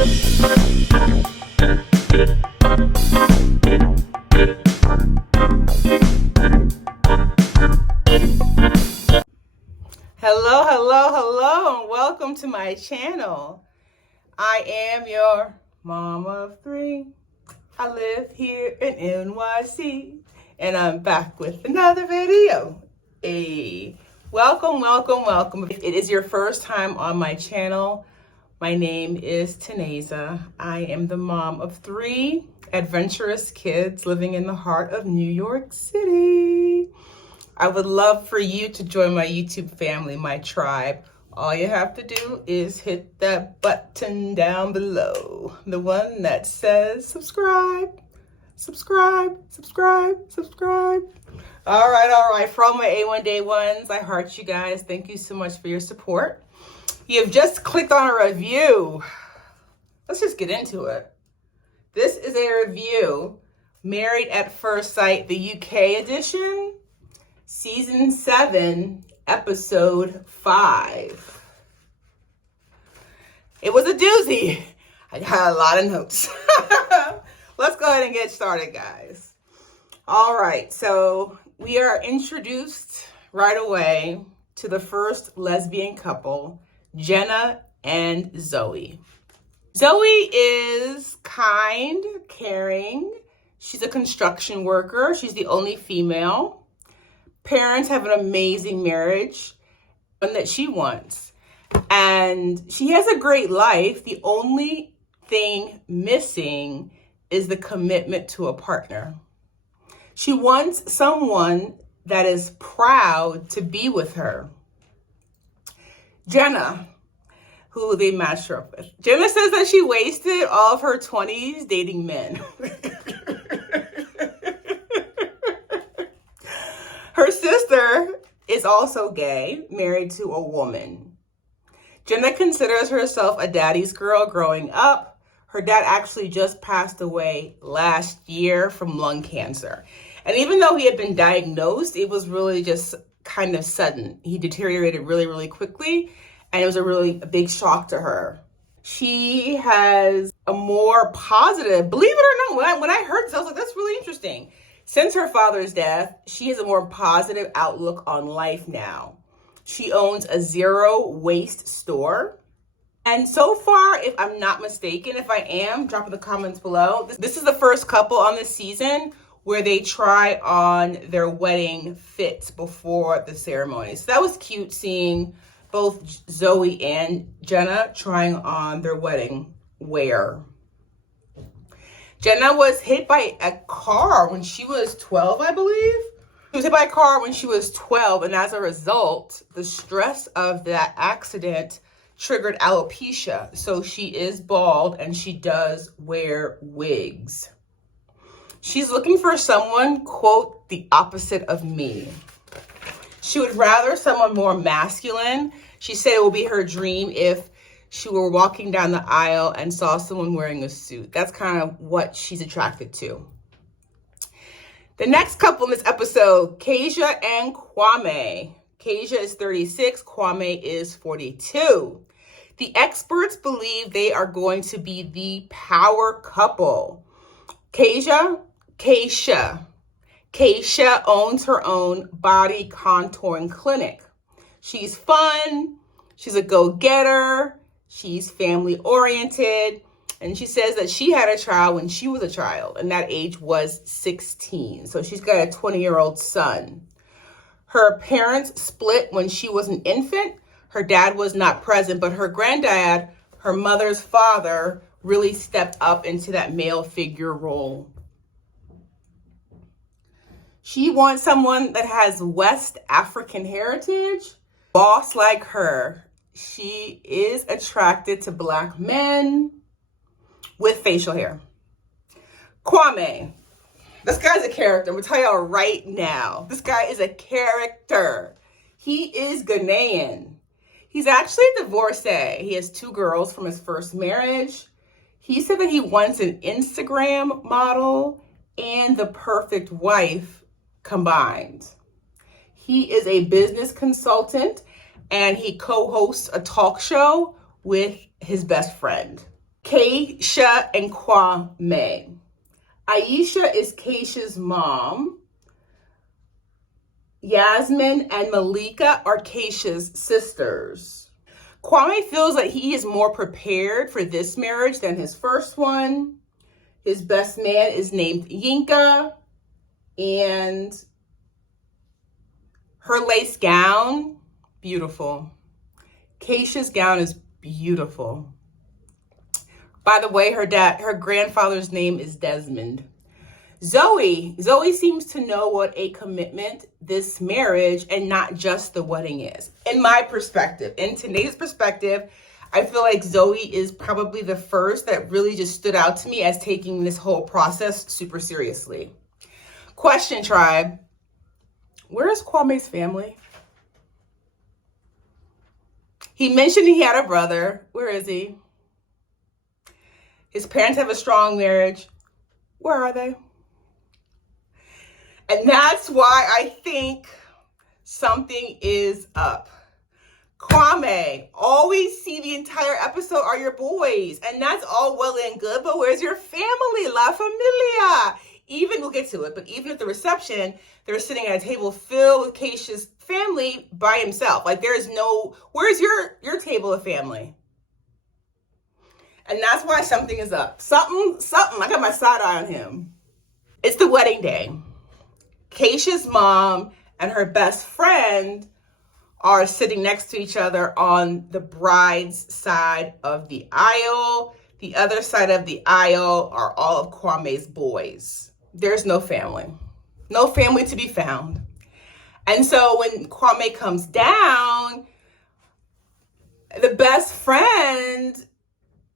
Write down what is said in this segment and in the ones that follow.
Hello, and welcome to my channel. I am your mom of three. I live here in NYC, and I'm back with another video. Hey, welcome. If it is your first time on my channel, my name is Taneza. I am the mom of three adventurous kids living in the heart of New York City. I would love for you to join my YouTube family, my tribe. All you have to do is hit that button down below, the one that says subscribe. All right. For all my A1 Day ones, I heart you guys. Thank you so much for your support. You have just clicked on a review. Let's just get into it. This is a review, Married at First Sight, the UK edition. Season 7, episode 5. It was a doozy. I got a lot of notes. Let's go ahead and get started, guys. All right, so we are introduced right away to the first lesbian couple, Jenna and Zoe. Zoe is kind, caring. She's a construction worker. She's the only female. Parents have an amazing marriage, one that she wants. And she has a great life. The only thing missing is the commitment to a partner. She wants someone that is proud to be with her. Jenna, who they matched her up with. Jenna says that she wasted all of her 20s dating men. Her sister is also gay, married to a woman. Jenna considers herself a daddy's girl growing up. Her dad actually just passed away last year from lung cancer. And even though he had been diagnosed, it was really just kind of sudden. He deteriorated really quickly, and it was a big shock to her. She has a more positive, believe it or not, when I heard this, I was like, that's really interesting. Since her father's death, she has a more positive outlook on life now. She owns a zero-waste store. And so far, if I'm not mistaken, if I am, drop in the comments below. This is the first couple on this season where they try on their wedding fits before the ceremony. So that was cute, seeing both Zoe and Jenna trying on their wedding wear. Jenna was hit by a car when she was 12, I believe. She was hit by a car when she was 12, and as a result, the stress of that accident triggered alopecia. So she is bald, and she does wear wigs. She's looking for someone, quote, the opposite of me. She would rather someone more masculine. She said it will be her dream if she were walking down the aisle and saw someone wearing a suit. That's kind of what she's attracted to. The next couple in this episode, Kasia and Kwame. Kasia is 36, Kwame is 42. The experts believe they are going to be the power couple. Kasia owns her own body contouring clinic. She's fun, she's a go-getter, she's family-oriented, and she says that she had a child when she was a child, and that age was 16. So she's got a 20-year-old son. Her parents split when she was an infant. Her dad was not present, but her granddad, her mother's father, really stepped up into that male figure role. She wants someone that has West African heritage, boss like her. She is attracted to Black men with facial hair. Kwame. This guy's a character. I'm going to tell y'all right now. This guy is a character. He is Ghanaian. He's actually a divorcee. He has 2 girls from his first marriage. He said that he wants an Instagram model and the perfect wife combined. He is a business consultant, and he co-hosts a talk show with his best friend. Keisha and Kwame. Aisha is Keisha's mom. Yasmin and Malika are Keisha's sisters. Kwame feels like he is more prepared for this marriage than his first one. His best man is named Yinka, and her lace gown, beautiful. Keisha's gown is beautiful. By the way, her grandfather's name is Desmond. Zoe seems to know what a commitment this marriage and not just the wedding is. In my perspective, in today's perspective, I feel like Zoe is probably the first that really just stood out to me as taking this whole process super seriously. Question, tribe. Where is Kwame's family? He mentioned he had a brother. Where is he? His parents have a strong marriage. Where are they? And that's why I think something is up. Kwame, always see the entire episode are your boys. And that's all well and good, but where's your family? La familia. Even, we'll get to it, but even at the reception, they're sitting at a table filled with Keisha's family by himself. Like there is no, where's your table of family? And that's why something is up. Something, I got my side eye on him. It's the wedding day. Keisha's mom and her best friend are sitting next to each other on the bride's side of the aisle. The other side of the aisle are all of Kwame's boys. There's no family. No family to be found. And so when Kwame comes down, the best friend,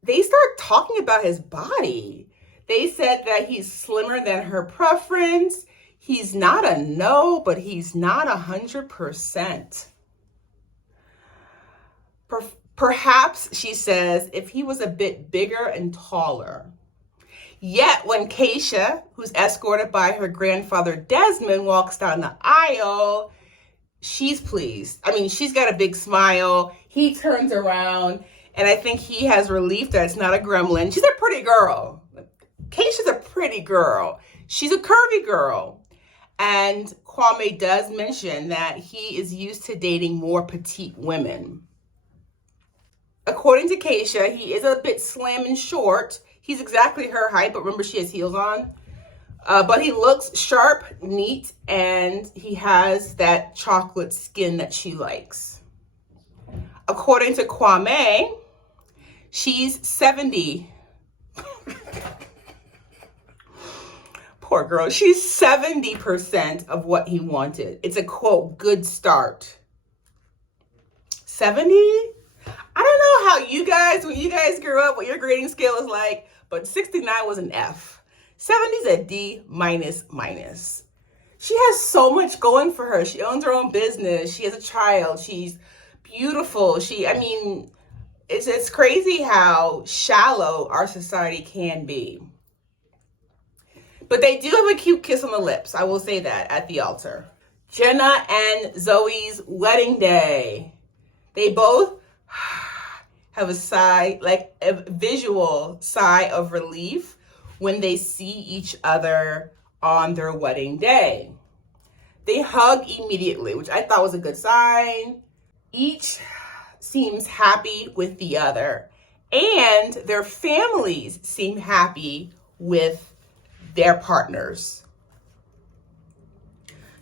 they start talking about his body. They said that he's slimmer than her preference. He's not a no, but he's not 100%. Perhaps, she says, if he was a bit bigger and taller. Yet when Keisha, who's escorted by her grandfather Desmond, walks down the aisle, she's pleased. I mean, she's got a big smile. He turns around, and I think he has relief that it's not a gremlin. She's a pretty girl. Keisha's a pretty girl. She's a curvy girl. And Kwame does mention that he is used to dating more petite women. According to Keisha, he is a bit slim and short. He's exactly her height, but remember she has heels on. But he looks sharp, neat, and he has that chocolate skin that she likes. According to Kwame, she's 70. Poor girl. She's 70% of what he wanted. It's a, quote, good start. 70? I don't know how you guys, when you guys grew up, what your grading scale is like, but 69 was an F. 70 is a D minus minus. She has so much going for her. She owns her own business. She has a child. She's beautiful. It's crazy how shallow our society can be. But they do have a cute kiss on the lips. I will say that at the altar. Jenna and Zoe's wedding day. They both have a sigh, like a visual sigh of relief when they see each other on their wedding day. They hug immediately, which I thought was a good sign. Each seems happy with the other, and their families seem happy with their partners.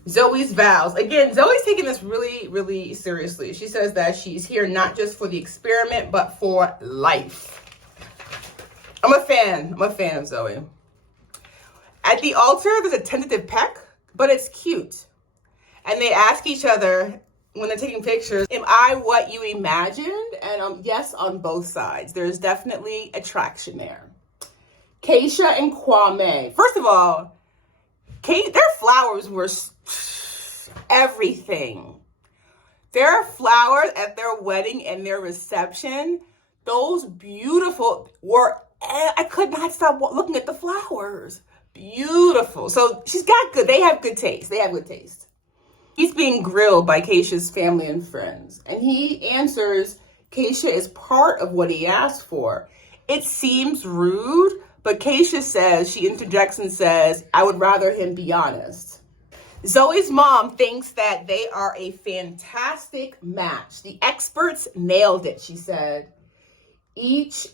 Zoe's vows. Again, Zoe's taking this really, really seriously. She says that she's here not just for the experiment, but for life. I'm a fan of Zoe. At the altar, there's a tentative peck, but it's cute. And they ask each other when they're taking pictures, am I what you imagined? And yes, on both sides. There's definitely attraction there. Keisha and Kwame. First of all, their flowers were everything. Their flowers at their wedding and their reception, those beautiful were, I could not stop looking at the flowers. Beautiful. So they have good taste. He's being grilled by Keisha's family and friends. And he answers, Keisha is part of what he asked for. It seems rude, but Keisha says, she interjects and says, I would rather him be honest. Zoe's mom thinks that they are a fantastic match. The experts nailed it, she said. This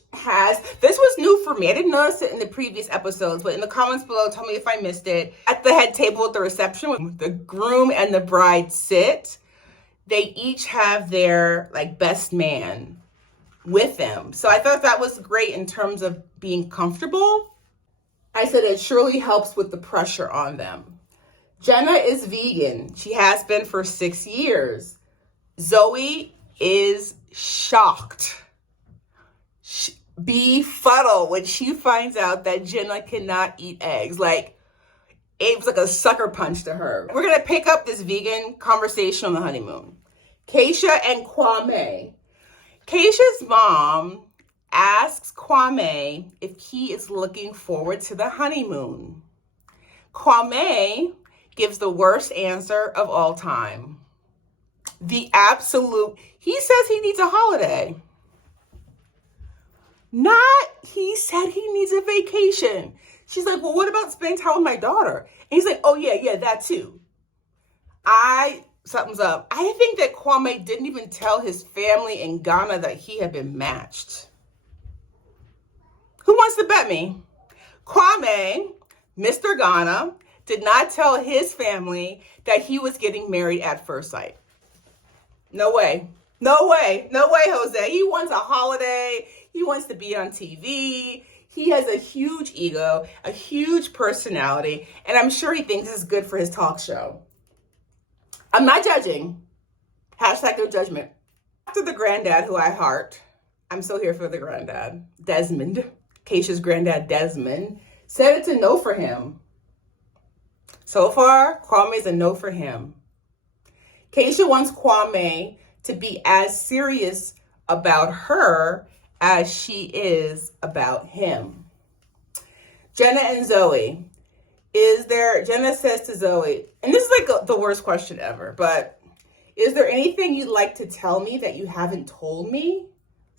was new for me. I didn't notice it in the previous episodes, but in the comments below, tell me if I missed it. At the head table at the reception, when the groom and the bride sit, they each have their best man with them. So I thought that was great in terms of being comfortable. I said it surely helps with the pressure on them. Jenna is vegan. She has been for 6 years. Zoe is shocked. Befuddled when she finds out that Jenna cannot eat eggs. It was like a sucker punch to her. We're going to pick up this vegan conversation on the honeymoon. Keisha and Kwame. Keisha's mom asks Kwame if he is looking forward to the honeymoon. Kwame gives the worst answer of all time. He says he needs a holiday. He said he needs a vacation. She's like, well, what about spending time with my daughter? And he's like, oh yeah, that too. Something's up. I think that Kwame didn't even tell his family in Ghana that he had been matched. Who wants to bet me? Kwame, Mr. Ghana, did not tell his family that he was getting married at first sight. No way. No way, Jose. He wants a holiday. He wants to be on TV. He has a huge ego, a huge personality, and I'm sure he thinks this is good for his talk show. I'm not judging. # no judgment. After the granddad who I heart, I'm so here for the granddad, Desmond, Keisha's granddad Desmond, said it's a no for him. So far, Kwame is a no for him. Keisha wants Kwame to be as serious about her as she is about him. Jenna and Zoe. Jenna says to Zoe, and this is the worst question ever, but is there anything you'd like to tell me that you haven't told me?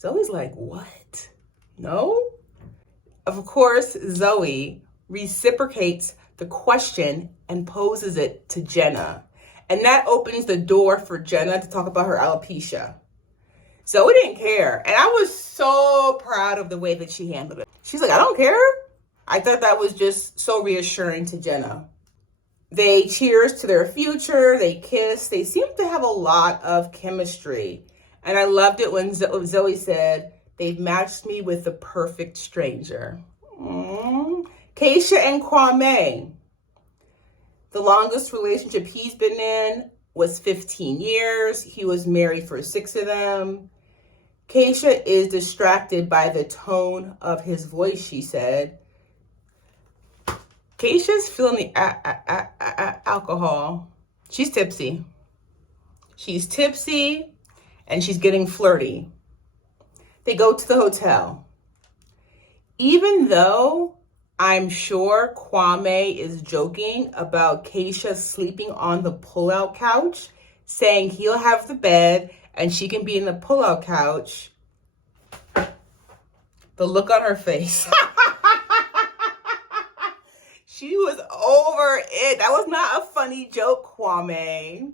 Zoe's like, what? No? Of course, Zoe reciprocates the question and poses it to Jenna. And that opens the door for Jenna to talk about her alopecia. Zoe didn't care. And I was so proud of the way that she handled it. She's like, I don't care. I thought that was just so reassuring to Jenna. They cheers to their future. They kiss. They seem to have a lot of chemistry. And I loved it when Zoe said, they've matched me with the perfect stranger. Keisha and Kwame. The longest relationship he's been in was 15 years. He was married for 6 of them. Keisha is distracted by the tone of his voice, she said. Keisha's feeling the alcohol. She's tipsy. She's tipsy and she's getting flirty. They go to the hotel. Even though I'm sure Kwame is joking about Keisha sleeping on the pull-out couch, saying he'll have the bed and she can be in the pull-out couch, the look on her face. She was over it. That was not a funny joke, Kwame.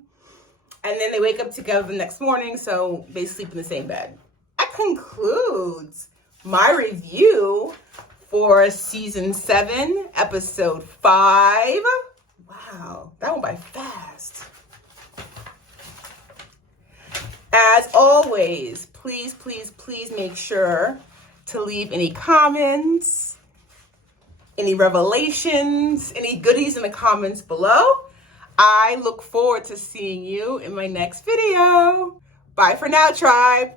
And then they wake up together the next morning, so they sleep in the same bed. That concludes my review for season 7, episode 5. Wow, that went by fast. As always, please make sure to leave any comments, any revelations, any goodies in the comments below. I look forward to seeing you in my next video. Bye for now, tribe.